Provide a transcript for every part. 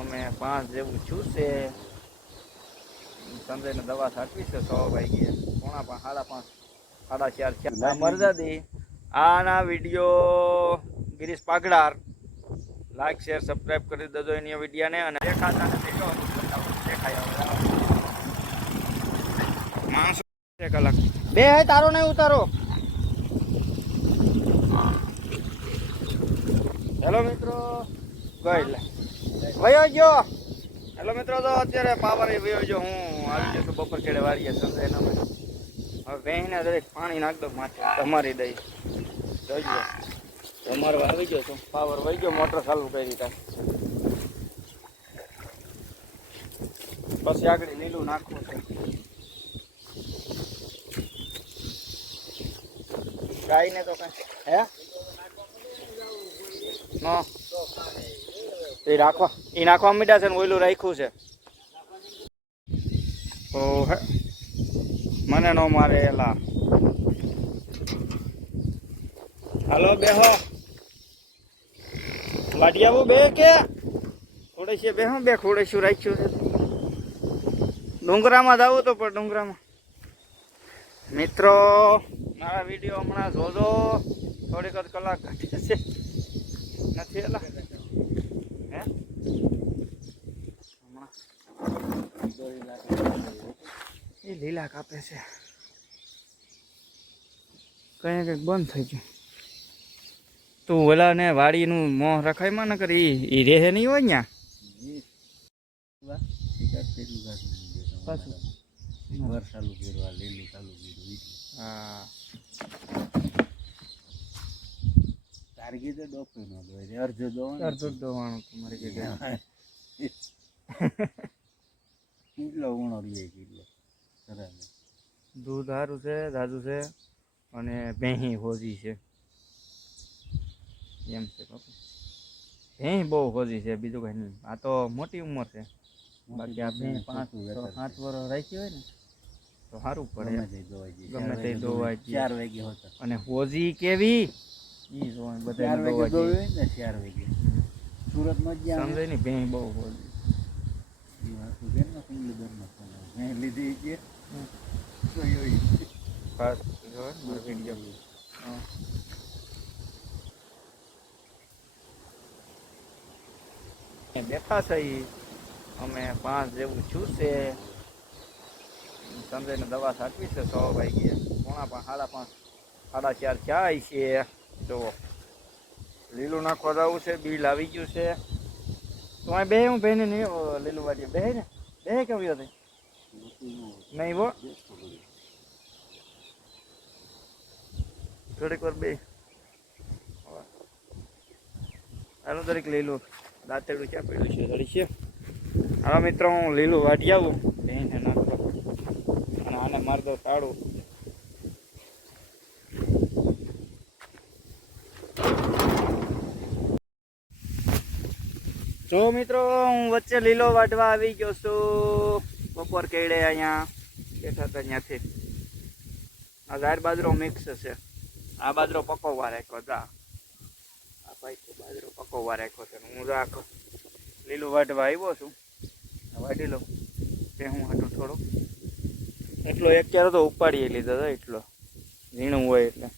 અમે પાંચ જેવું છું છે. સંજયને દવા છાંટવી છે સો વાગી પોણા પાંચ સાડા પાંચ સાડા ચાર ચાર. મરજાદી. આના video Girish Pagdar like share subscribe કરી દેજો એની વિડીયાને અને દેખાતા દેખાય માણસો કલાક. બે હે તારો નહીં ઉતારો. હેલો મિત્રો. ગઈ વયો ગયો. એટલે મિત્રો તો અત્યારે પાવર વયો ગયો. હું આવી જશું બપોર ખેડે વાળીએ સંજય નામે હવે બેહીને દરેક પાણી નાખ દો માથે. તમારી દઈ. જોઈજો તમારો આવી ગયો છું. પાવર વહી ગયો મોટર ચાલુ કરી તા. પછી આગળ લીલું નાખવું છે. ગાયને તો કઈ હે? એ રાખવા, એ નાખવા મીઠા છે ને ઓયલું રાખ્યું છે. ઓ મને નો મારે એલા. હાલો બેહો. લાડિયાવું બે કે? ખોડેશી બેહો, બે ખોડેશું રાખ્યું છે. ડુંગરામાં જવું તો પણ ડુંગરામાં. મિત્રો, મારા વીડિયો હમણાં જોજો. થોડીક કલાક ઘટે છે. નથી એલા? એ લીલા કાપે છે. કઈ કંઈક બંધ થઈ ગયું. તું ઓલા ને વાડીનું મોહ રખાયમાં નકર ઈ એ રહે નહીં હોય ન્યા? પાછું. વર ચાલુ કર્યું લીલું ચાલુ હા. તારગી તો ડોફી નો દોય અર્ધ દો અડધું દોવાનું તમારે કીધું કેટલો ઉણો રે કેટલો. સરસ. દૂધ સારું છે દાદુ છે અને ભેહી હોજી છે. એમ છે બાપુ. ભેહી બહુ હોજી છે બીજું કઈ નહીં. આ તો મોટી ઉંમર છે. બાકી આ ભેહી પાંચ સાત વર્ષ રાખી હોય ને તો સારું પડે. ગમે. તે દોવાઈ ચાર વાગે અને હોજી કેવી? ઈ ચાર વાગે ને ચાર વાગે. સમજાય ને બહુ બેઠા છે અમે પાંચ જેવું છું છે. સંજયને દવા સાચવી છે સો વાગી પોણા પાંચ સાડા પાંચ સાડા ચાર ચાય છે? જો લીલું નાખવા જવું છે બિલ આવી ગયું છે. તો અહીં બે હું બેને નહીં લીલું વાટીએ બે ને? બે કેવી હતી નહીં હો. થોડીક વાર બે. આનું દરેક લીલું દાંતેડું ક્યાં પડ્યું છે? થોડી છે? હવે મિત્રો, હું લીલું વાટી આવું. બેન નાખતો અને આને મારી દઉં જો મિત્રો, હું વચ્ચે લીલો વાટવા આવી ગયો છું. બપોર કેડે અહીંયા બેઠા હતા ત્યાંથી આ ગાય બાજરો મિક્સ છે આ બાજરો પકવવા રાખ્યો હતા આ ભાઈ બાજરો પકવવા રાખ્યો છે હું રાખ. લીલું વાટવા આવ્યો છું. વાઢી લઉં. તે હું હાટું થોડો એટલો એક ક્યારે તો ઉપાડી લીધો હતો એટલો. ઝીણું હોય એટલે.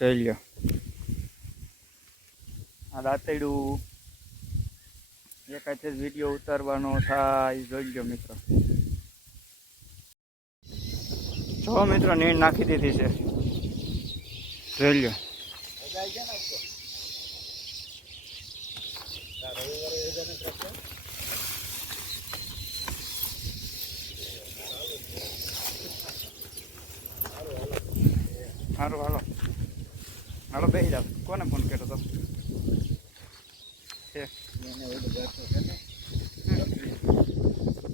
જોઈ લ્યો આ દાંતડું એક હાથે વીડિયો ઉતારવાનો થાય જોઈ લો મિત્રો. જો મિત્રો નીણ નાખી દીધી છે. જોઈ લો સારું હાલો હાલો બેસી જાવ કોને ફોન કર્યો તો?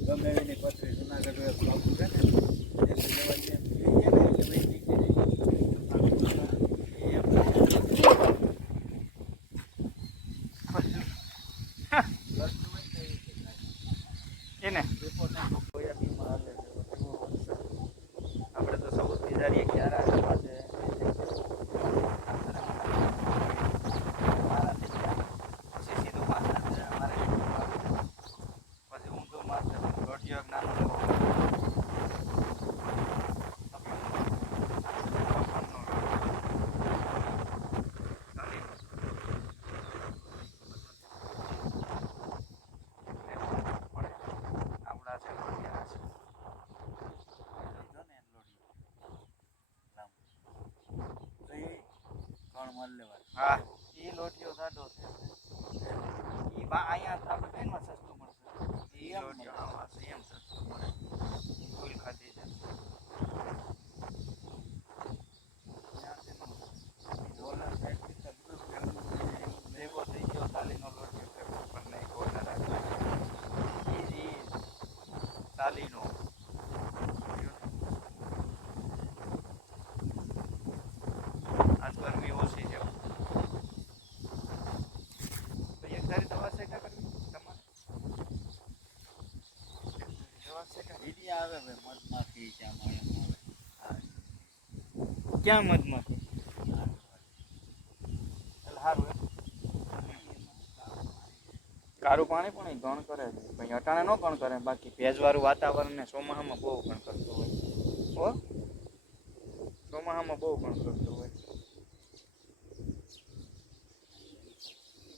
ગમે એની પથરી જુનાગઢ હોય બાપુ છે ને એટલે જવા દે. એને એટલે વહી નીકળી એને આપણે તો સૌથી જારીએ ક્યારે પાસે માલ લેવા હા. એ લોટીઓ સાડો છે. એ બા અહીંયા આપણે ટ્રેનમાં સસ્તું મળશે એ લોટીઓ આમાં સેમ સસ્તું મળે ફૂલ ખાધી છે ડોલર ફેક્ટરી સસ્તું ભેગો થઈ ગયો સાલીનો લોટીઓ કે ઉપર નહીં કોઈ ના રાખે ઈ સાલીનો આજ ગરમી ઓછી છે તો એક ધારી દવા સેટા કરવી તમારે દવા આવે ભાઈ મધમાખી મળે ક્યાં મધમાખી? કારું પાણી પણ ગણ કરે છે. ભાઈ અટાણે ન ગણ કરે બાકી ભેજવાળું વાતાવરણ ને ચોમાસામાં બહુ ગણ કરતું હોય. હો? ચોમાસામાં બહુ ગણ કરતું હોય.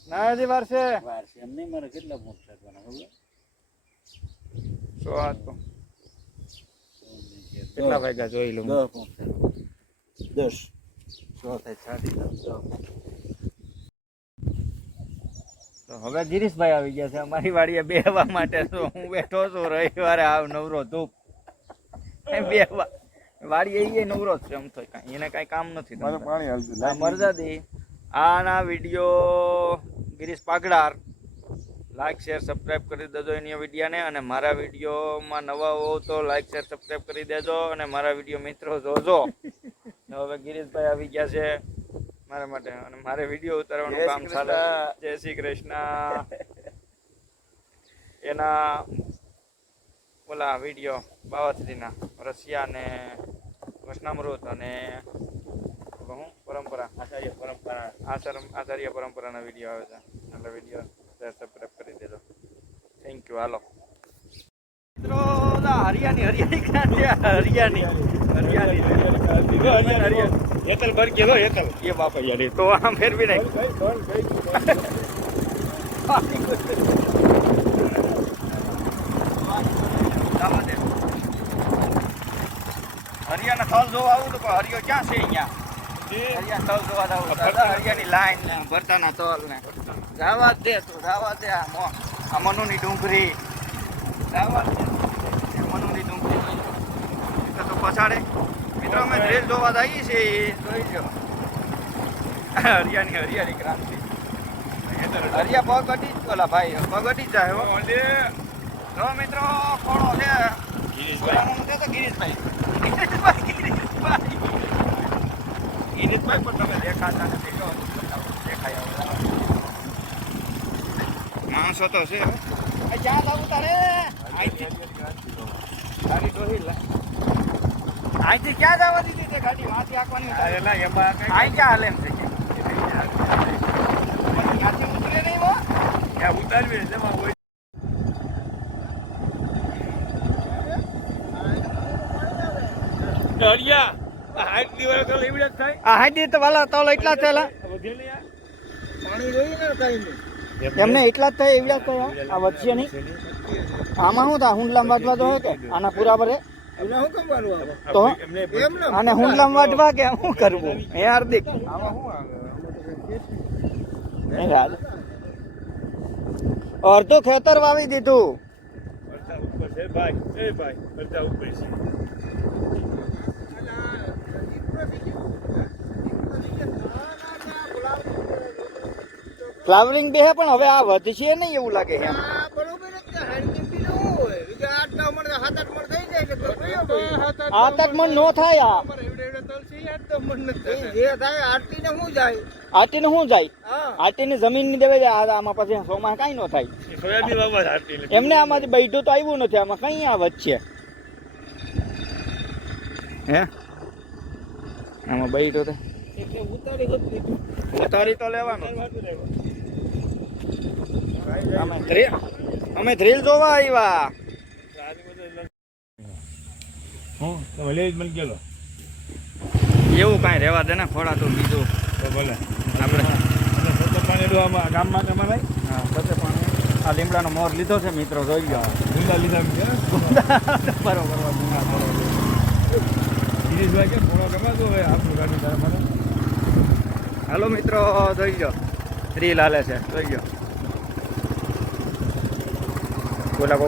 નાનાજી વાર છે. વાર છે. એમ નહીં મારે કેટલા મોટ ખબર? સો હાથ કેટલા વાગ્યા જોઈ લઉં? દસ તો હવે ગિરીશભાઈ આવી ગયા છે. અમારી વાડીએ બેહવા માટે તો હું બેઠો છું. રવિવારે આવ નવરો ધૂપ. એ બેહવા. વાડીએ એ નવરો જ છે એમ તો કાંઈ. એને કાંઈ કામ નથી. પાણી મરજાદી. આના video Girish Pagdar. Like share subscribe કરી દેજો એની વિડીયાને. અને મારા વિડીયોમાં નવા હો તો લાઇક શેર સબસ્ક્રાઈબ કરી દેજો. અને મારા વીડિયો મિત્રો જોજો. હવે ગિરીશભાઈ આવી ગયા છે મારા માટે. અને મારે વીડિયો ઉતારવાનું કામ ચાલે જય શ્રી કૃષ્ણ. એના ઓલા વીડિયો બાવાશ્રીના રશિયા ને કૃષ્ણામૃત અને હું પરંપરા. આચાર્ય પરંપરા. આશ્રમ આચાર્ય પરંપરાના વીડિયો આવે છે. એટલે વીડિયો શેર સબસ્ક્રાઇબ કરી દેજો થેન્ક યુ હાલો. મિત્રો હરિયાની હરિયાની ક્યાં છે? હરિયાની હરિયાની એકલ ભર ગયો એકલ એ બાપા યાર તો આમ ફેરવી નાખ. હરિયાના સ્થળ જોવા આવું તો હરિયો ક્યાં છે અહીંયા? હરિયા સ્થળ જોવા દાદા હરિયાની લાઈન ને ભરતાના તલ ને જવા દે તો જવા દે આ મનુની ડુંગરી જવા દે. મનુની ડુંગરી તો પછાડે. મિત્રો, અમે રેલ જોવા જઈએ છીએ. જોઈ જો હરિયાની હરિયાળી ક્રાંતિ. હરિયા પગ અટી જ ઓલા ભાઈ પગ અટી જ જાય જો મિત્રો કોણો છે. બોલાવવાનું છે તો ગિરીશભાઈ. ગિરીશભાઈ. ગિરીશભાઈ ગિરીશભાઈ પણ તમે દેખાતા નથી. દેખાય. માણસો તો છે ક્યાં જવું તારે? ગાડી ડોહી અહીંથી ક્યાં જવા દીધી તે ગાડી? માંથી આંકવાની ઉતારે. અહીં ક્યાં હાલે એમ છે? ત્યાંથી ઉતરે નહીં હો. આ હાઈડી તો વાલા તોલ એટલા થયેલા. પાણી જોયું ને ટાઈમે એમને એટલા જ થાય એવડા થયા આ વચ્ચે નહીં. આમાં શું થાય? હુંડલામ વાટવા તો હોય કે? આના પૂરા ભરે? તો? અને હુંડલામ વાટવા કે શું કરવું? હે હાર્દિક. અડધું ખેતર વાવી દીધું. ફ્લાવરિંગ બે પણ હવે આ વધશે નહીં એવું લાગે છે એમ. આ તક મન નો થાય આ. આટીને શું જાય આટી ને જમીનની દેવે જાય? આ- આમાં પછી સોમાં કઈ નો થાય. એમને આમાંથી બૈઠું તો આવ્યું નથી આમાં કઈ આ વચ્ચે હે? આમાં બૈઠો તો ઉતારી તો લેવાનું. અમે અમે થ્રીલ જોવા આવ્યા. એવું કાંઈ રહેવા દે ને ખોડા તો બીજું. આપણે ગામમાં તમારે હા બધે પાણી. આ લીમડાનો મોર લીધો છે મિત્રો જોઈ ગયો લીધા લીધા બરોબર ગિરીશભાઈ કે ફોડો ગમે તો હવે? આપણું ગાડી હાલો મિત્રો જોઈ ગયો રીલ હાલે છે જોઈ લો. બોલા